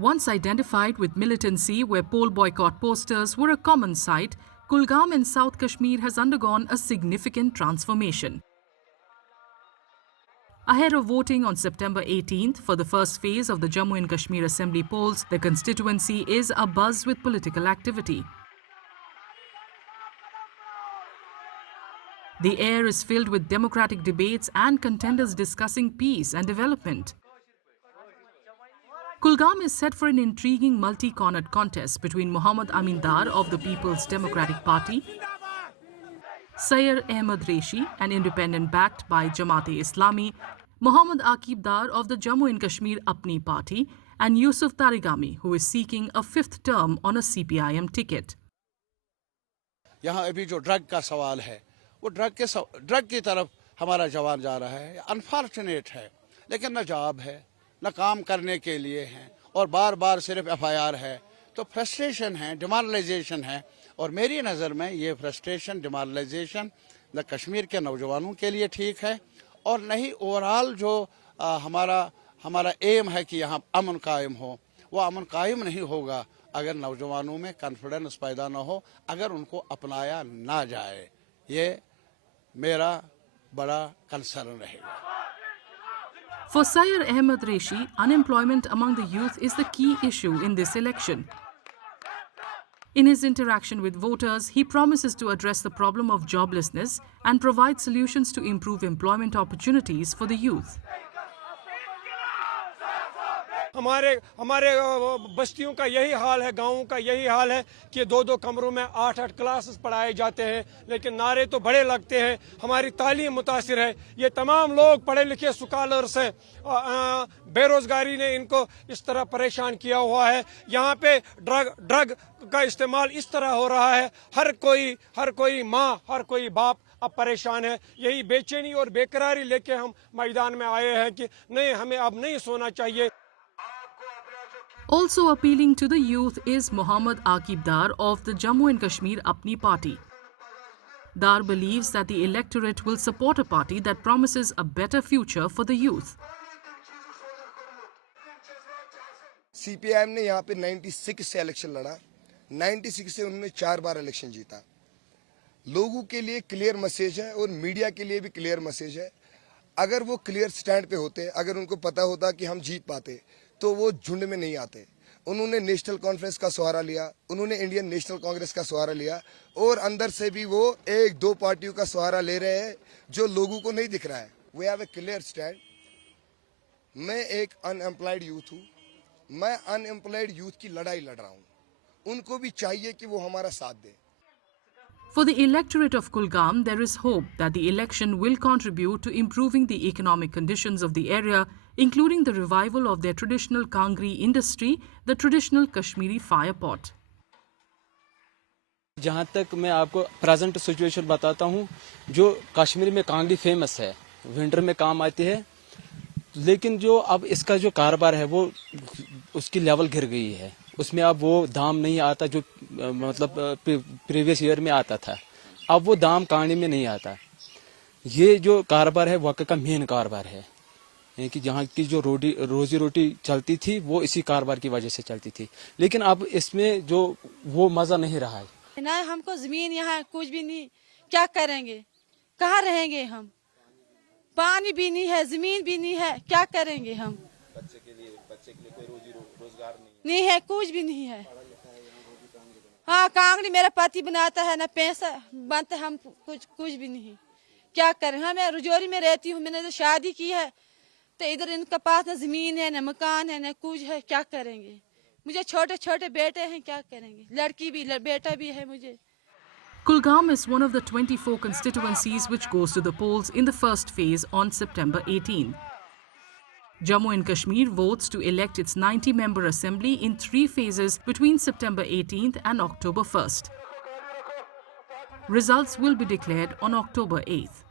Once identified with militancy where poll boycott posters were a common sight, Kulgam in South Kashmir has undergone a significant transformation. Ahead of voting on September 18th for the first phase of the Jammu and Kashmir Assembly polls, the constituency is abuzz with political activity. The air is filled with democratic debates and contenders discussing peace and development. Kulgam is set for an intriguing multi-cornered contest between Mohammad Amin Dar of the People's Democratic Party, Sayyar Ahmad Reshi, an independent backed by Jamaat-e-Islami, Mohammad Aqib Dar of the Jammu and Kashmir Apni Party, and Yusuf Tarigami, who is seeking a fifth term on a CPIM ticket. यहाँ अभी जो drug का सवाल है, वो drug की तरफ हमारा जवान जा रहा है। अनफॉर्चुनेट है, लेकिन न जॉब है, न काम करने के लिए है, और बार बार सिर्फ FIR है, तो फ्रस्ट्रेशन है, डिमोरलाइजेशन है। और मेरी नज़र में ये फ्रस्ट्रेशन, डिमोरलाइजेशन न कश्मीर के नौजवानों के लिए ठीक है, और नहीं ओवरऑल जो हमारा एम है कि यहाँ अमन कायम हो, वो अमन कायम नहीं होगा अगर नौजवानों में कॉन्फिडेंस पैदा न हो, अगर उनको अपनाया ना जाए। ये मेरा बड़ा कंसर्न रहेगा। For Sayyar Ahmad Reshi, unemployment among the youth is the key issue in this election. In his interaction with voters, he promises to address the problem of joblessness and provide solutions to improve employment opportunities for the youth. हमारे बस्तियों का यही हाल है, गाँवों का यही हाल है कि 2-2 कमरों में 8-8 क्लासेस पढ़ाए जाते हैं, लेकिन नारे तो बड़े लगते हैं। हमारी तालीम मुतासिर है। ये तमाम लोग पढ़े लिखे स्कॉलर्स हैं। बेरोजगारी ने इनको इस तरह परेशान किया हुआ है। यहाँ पे ड्रग का इस्तेमाल इस तरह हो रहा है, हर कोई माँ, हर कोई बाप अब परेशान है। यही बेचैनी और बेकरारी लेके हम मैदान में आए हैं कि नहीं, हमें अब नहीं सोना चाहिए। Also appealing to the youth is Mohammad Aqib Dar of the Jammu and Kashmir Apni Party. Dar believes that the electorate will support a party that promises a better future for the youth. CPIM ने यहाँ पे 96 से election लड़ा, 96 से उन्होंने 4 बार election जीता। लोगों के लिए क्लियर मैसेज है और मीडिया के लिए भी क्लियर मैसेज है। अगर वो क्लियर स्टैंड पे होते, अगर उनको पता होता कि हम जीत पाते, तो वो झुंड में नहीं आते। उन्होंने नेशनल कॉन्फ्रेंस का सहारा लिया, उन्होंने इंडियन नेशनल कांग्रेस का सहारा लिया, और अंदर से भी वो 1-2 पार्टियों का सहारा ले रहे हैं जो लोगों को नहीं दिख रहा है। We have a clear stand. मैं एक अनएम्प्लॉयड यूथ हूँ, मैं अनएम्प्लॉयड यूथ की लड़ाई लड़ रहा हूँ। उनको भी चाहिए कि वो हमारा साथ दे। For the electorate of Kulgam, there is hope that the election will contribute to improving the economic conditions of the area, including the revival of their traditional Kangri industry, the traditional Kashmiri fire pot. जहाँ तक मैं आपको present situation बताता हूँ, जो कश्मीर में Kangri famous है, winter में काम आती है, लेकिन जो अब इसका जो कारोबार है वो उसकी लेवल गिर गई है। उसमें अब वो दाम नहीं आता जो मतलब प्रीवियस ईयर में आता था। अब वो दाम कांगड़ी में नहीं आता। ये जो कारोबार है वाकई का मेन कारोबार है कि जहाँ की जो रोजी रोटी चलती थी वो इसी कारोबार की वजह से चलती थी, लेकिन अब इसमें जो वो मजा नहीं रहा है। ना हमको जमीन यहाँ कुछ भी नहीं, क्या करेंगे, कहाँ रहेंगे हम? पानी भी नहीं है, जमीन भी नहीं है, क्या करेंगे हम? बच्चे के लिए कोई रोजगार नहीं है, कुछ भी नहीं है। हाँ, कांगड़ी मेरा पति बनाता है, ना पैसा बनता, हम कुछ भी नहीं। क्या करें? हाँ, मैं रजौरी में रहती हूँ, मैंने तो शादी की है, तो इधर इनके पास ना जमीन है, ना मकान है, ना कुछ है, क्या करेंगे? मुझे छोटे छोटे बेटे हैं, क्या करेंगे? लड़की भी बेटा भी है मुझे। Kulgam is one of the 24 constituencies which goes to the polls in the first phase on September 18. Jammu and Kashmir votes to elect its 90-member assembly in 3 phases between September 18th and October 1st. Results will be declared on October 8th.